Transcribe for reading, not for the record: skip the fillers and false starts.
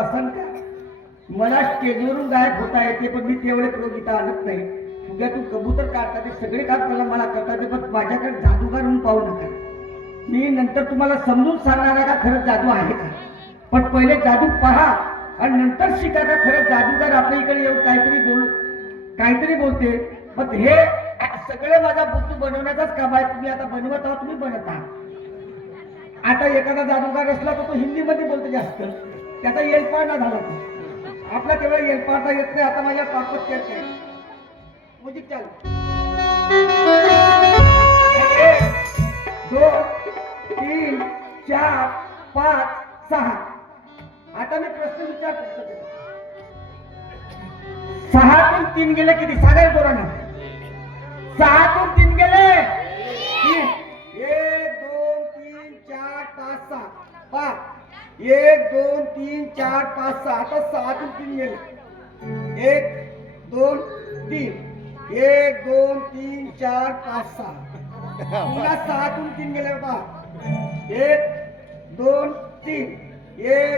असं का? मला स्टेजवरून गायब होता येते, पण मी तेवढे गीता आणत नाही. फुग्यातून कबूतर काढता ते सगळे काम मला करता येते, पण माझ्याकडे जादूगार म्हणून पाहू नका. मी नंतर तुम्हाला समजून सांगणार आहे का खरंच जादू आहे का. पण पहिले जादू पहा आणि नंतर शिका का खरंच जादूगार आपल्या इकडे येऊन काहीतरी बोलते. पण हे सगळे माझा बुद्धू बनवण्याचाच काम आहे. तुम्ही आता बनवत आहात, तुम्ही बनत आहात. आता एखादा जादूगार असला तर तो हिंदीमध्ये बोलतो जास्त, त्याचा येलपाडा झाला तो. आपला तेवढा येलपाडता येत नाही. आता माझ्या ताकद येत नाही. म्युझिक चालू. 2 3 4 5 6. आता मी प्रश्न विचारतो. 6 तून 3 गेले किती? सांगाय पोरांना. 6 तून 3 गेले 3. 1 2 3 4 5 6. 5 1 2 3 4 5 6. आता 6 तून 3 गेले. 1 2 3. 1 2 3 4 5 6. पुन्हा 6 तून 3 गेले. 1 2 3. 1